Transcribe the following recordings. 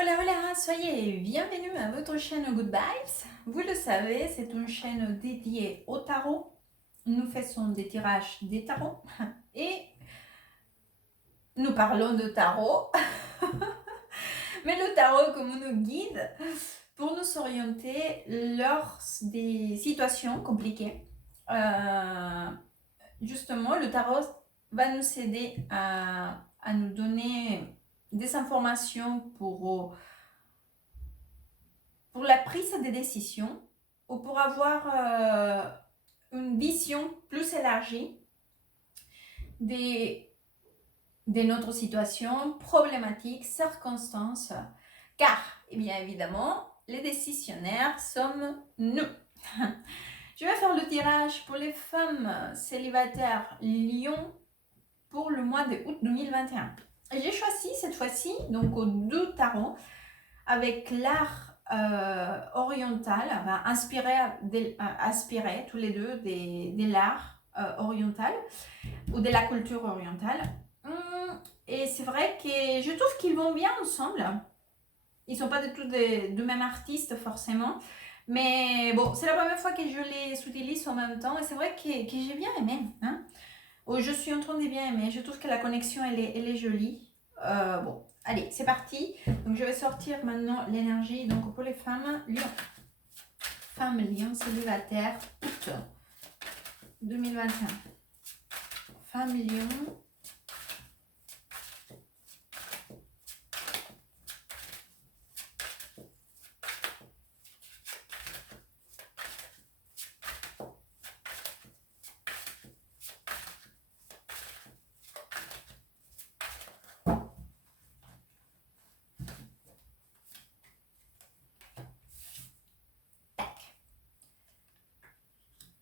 Hola, hola, soyez bienvenue à votre chaîne Good Vibes. Vous le savez, c'est une chaîne dédiée au tarot. Nous faisons des tirages des tarots et nous parlons de tarot. Mais le tarot comme nous guide pour nous orienter lors des situations compliquées. Justement, le tarot va nous aider à nous donner des informations pour la prise des décisions ou pour avoir une vision plus élargie de notre situation, problématiques, circonstances, car, bien évidemment, les décisionnaires sommes nous. Je vais faire le tirage pour les femmes célibataires Lion pour le mois de août 2021. J'ai choisi cette fois-ci, donc au 2 tarot, avec l'art oriental, inspiré tous les deux de l'art oriental ou de la culture orientale. Et c'est vrai que je trouve qu'ils vont bien ensemble. Ils ne sont pas du tout de même artiste forcément. Mais bon, c'est la première fois que je les utilise en même temps et c'est vrai que j'ai bien aimé. Hein. Je suis en train de bien aimer. Je trouve que la connexion, elle est jolie. Bon, allez, c'est parti. Donc, je vais sortir maintenant l'énergie. Donc, pour les femmes, Lion. Femmes Lion célibataire, août 2021. Femmes Lion.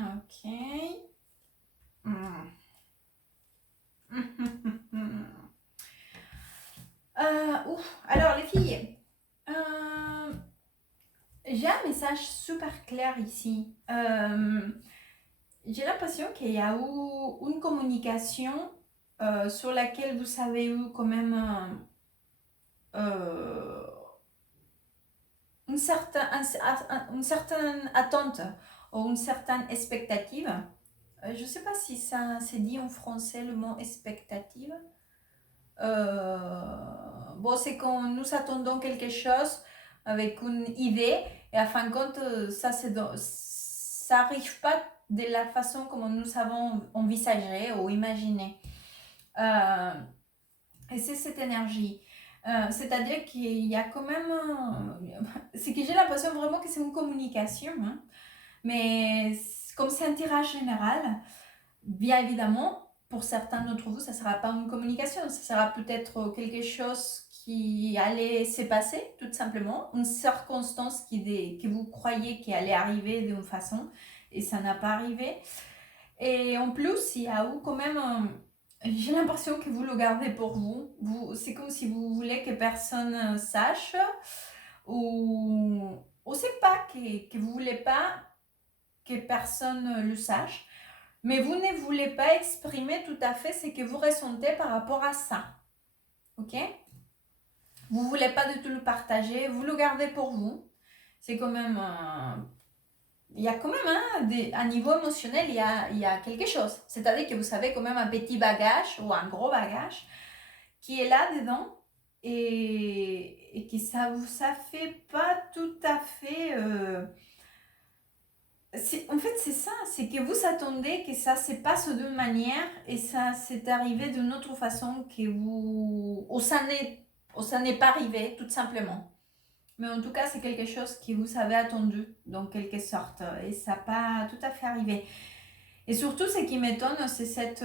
Ok. Alors, les filles, j'ai un message super clair ici. J'ai l'impression qu'il y a eu une communication sur laquelle vous avez eu quand même une certaine attente ou une certaine expectative. Je ne sais pas si ça c'est dit en français le mot expectative. Bon, c'est quand nous attendons quelque chose avec une idée et à fin de compte, ça n'arrive pas de la façon comme nous avons envisagé ou imaginé. Et c'est cette énergie. C'est-à-dire qu'il y a quand même... c'est que j'ai l'impression vraiment que c'est une communication. Hein. Mais comme c'est un tirage général, bien évidemment, pour certains d'entre vous, ça ne sera pas une communication. Ça sera peut-être quelque chose qui allait se passer, tout simplement. Une circonstance que vous croyez qui allait arriver d'une façon et ça n'a pas arrivé. Et en plus, il y a eu quand même... j'ai l'impression que vous le gardez pour vous. C'est comme si vous voulez que personne sache ou c'est pas que vous voulez pas que personne le sache, mais vous ne voulez pas exprimer tout à fait ce que vous ressentez par rapport à ça. Ok? Vous ne voulez pas du tout le partager, vous le gardez pour vous. C'est quand même... il y a quand même, à niveau émotionnel, il y a quelque chose. C'est-à-dire que vous avez quand même un petit bagage ou un gros bagage qui est là-dedans et que ça fait pas tout à fait... en fait, c'est ça, c'est que vous attendez que ça se passe d'une manière et ça s'est arrivé d'une autre façon que vous... ou ça n'est pas arrivé, tout simplement. Mais en tout cas, c'est quelque chose que vous avez attendu, dans quelque sorte, et ça n'a pas tout à fait arrivé. Et surtout, ce qui m'étonne, c'est cette...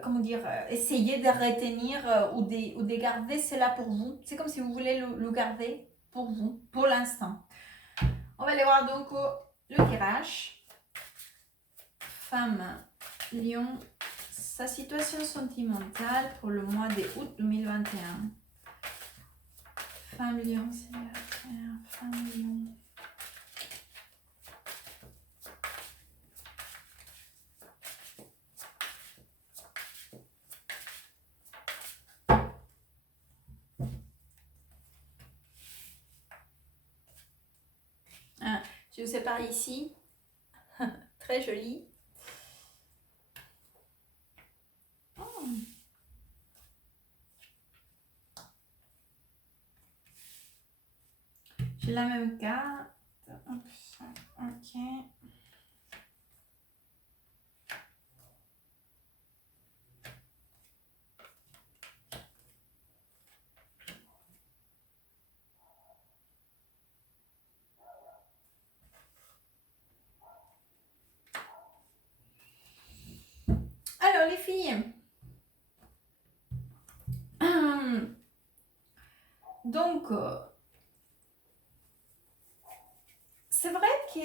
comment dire, essayer de retenir ou de garder cela pour vous. C'est comme si vous voulez le garder pour vous, pour l'instant. On va aller voir donc le tirage. Femme, Lion, sa situation sentimentale pour le mois d'août 2021. Femme, Lion, femme, Lion. vous sépare ici. Très joli. Oh. J'ai la même carte. Ok. Alors les filles, donc c'est vrai que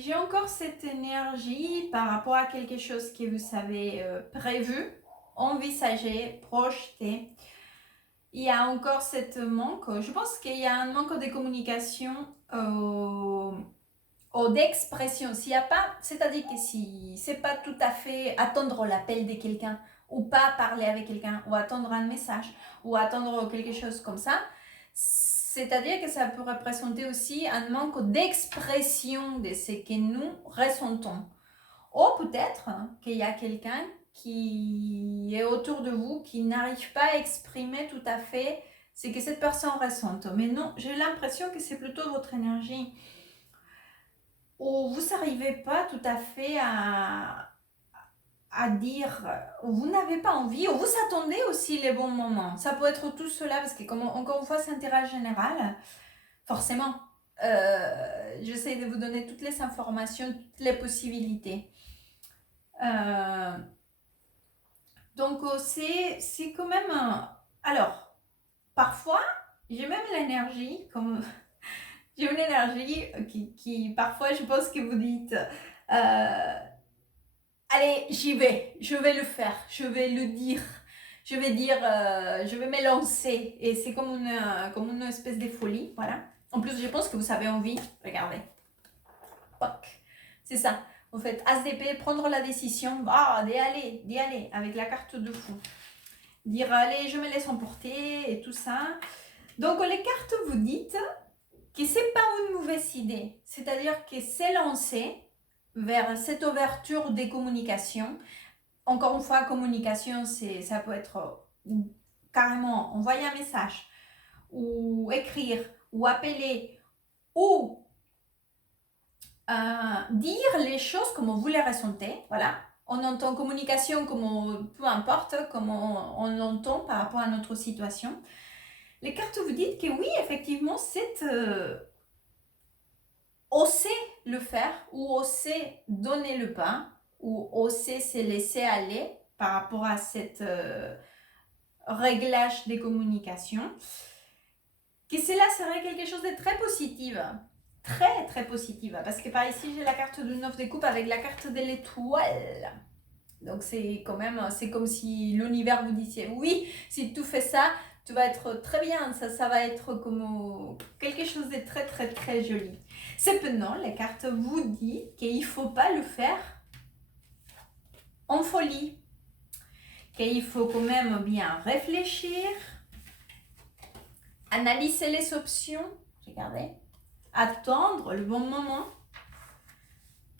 j'ai encore cette énergie par rapport à quelque chose que vous savez prévu, envisagé, projeté. Il y a encore cette manque, je pense qu'il y a un manque de communication ou d'expression. S'il y a pas, c'est-à-dire que si c'est pas tout à fait attendre l'appel de quelqu'un ou pas parler avec quelqu'un ou attendre un message ou attendre quelque chose comme ça, c'est-à-dire que ça peut représenter aussi un manque d'expression de ce que nous ressentons. Ou peut-être qu'il y a quelqu'un qui est autour de vous qui n'arrive pas à exprimer tout à fait ce que cette personne ressente. Mais non, j'ai l'impression que c'est plutôt votre énergie où vous n'arrivez pas tout à fait à dire, vous n'avez pas envie, ou vous attendez aussi les bons moments. Ça peut être tout cela, parce que comme encore une fois, c'est un tirage général, forcément, j'essaie de vous donner toutes les informations, toutes les possibilités. Donc, c'est quand même... Alors, parfois, j'ai même l'énergie, comme... j'ai une énergie qui, parfois, je pense que vous dites... allez, j'y vais, je vais le faire, je vais le dire, je vais dire, je vais me lancer. Et c'est comme une espèce de folie, voilà. En plus, je pense que vous avez envie, regardez. C'est ça. Vous faites As d'épée, prendre la décision, d'y aller, avec la carte de fou. Dire, allez, je me laisse emporter et tout ça. Donc, les cartes vous dites que c'est pas une mauvaise idée. C'est-à-dire que c'est lancé vers cette ouverture des communications. Encore une fois, communication, ça peut être carrément envoyer un message, ou écrire, ou appeler, ou dire les choses comme vous les ressentez. Voilà. On entend communication comme peu importe comment on l'entend par rapport à notre situation. Les cartes vous disent que oui, effectivement, c'est oser le faire ou oser donner le pas ou oser se laisser aller par rapport à cette réglage des communications, que cela serait quelque chose de très positif, très très positif, parce que par ici j'ai la carte de 9 de coupe avec la carte de l'étoile. Donc c'est quand même, c'est comme si l'univers vous disait oui, si tu fais ça, tu vas être très bien, ça va être comme quelque chose de très très très joli. Cependant, les cartes vous disent qu'il ne faut pas le faire en folie, qu'il faut quand même bien réfléchir, analyser les options, regardez, attendre le bon moment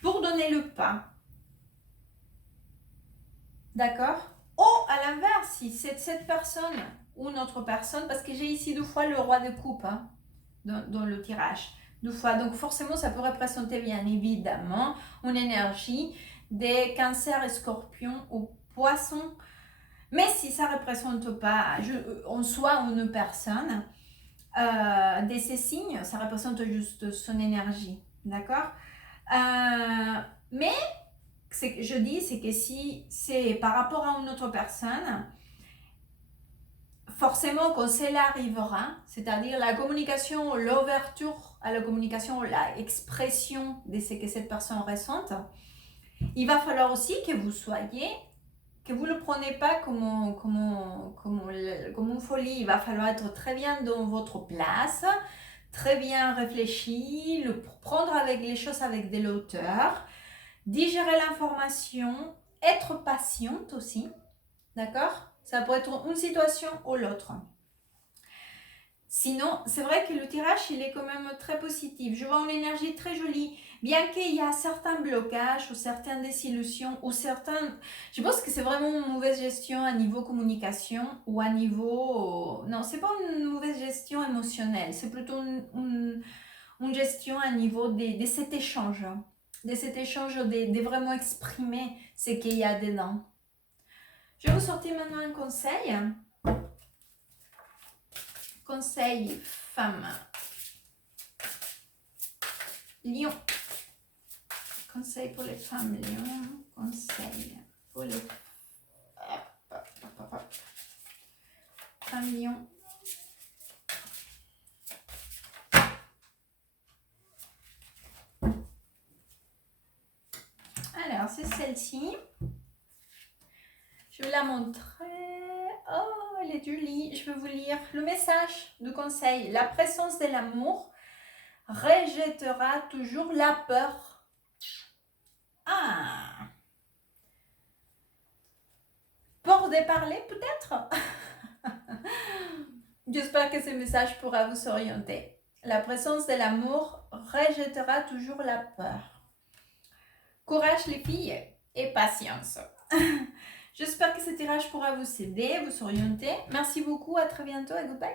pour donner le pas. D'accord? Ou à l'inverse, si c'est cette personne ou une autre personne, parce que j'ai ici 2 fois le roi de coupe dans le tirage. 2 fois. Donc forcément, ça peut représenter bien évidemment une énergie des cancers et scorpions ou poissons. Mais si ça ne représente pas en soi une personne, de ces signes, ça représente juste son énergie. D'accord? Mais ce que je dis, c'est que si c'est par rapport à une autre personne, forcément quand cela arrivera, c'est-à-dire la communication, l'ouverture à la communication, l'expression de ce que cette personne ressente, il va falloir aussi que vous soyez, que vous ne le prenez pas comme une folie. Il va falloir être très bien dans votre place, très bien réfléchi, prendre avec les choses avec de l'auteur, digérer l'information, être patiente aussi, d'accord? Ça peut être une situation ou l'autre. Sinon, c'est vrai que le tirage, il est quand même très positif. Je vois une énergie très jolie Bien qu'il y a certains blocages ou certaines désillusions ou certains... Je pense que c'est vraiment une mauvaise gestion à niveau communication ou à niveau... Non, c'est pas une mauvaise gestion émotionnelle, c'est plutôt une gestion à niveau de cet échange. De cet échange, de vraiment exprimer ce qu'il y a dedans. Je vais vous sortir maintenant un conseil. Conseil femme. Lion. Conseil pour les femmes lion. Conseil pour les femmes lion. Alors, c'est celle-ci. Je vais la montrer. Oh, elle est jolie. Je vais vous lire le message du conseil. La présence de l'amour rejettera toujours la peur. Ah! Peur de parler, peut-être? J'espère que ce message pourra vous orienter. La présence de l'amour rejettera toujours la peur. Courage les filles et patience. J'espère que ce tirage pourra vous aider, vous orienter. Merci beaucoup, à très bientôt et goodbye.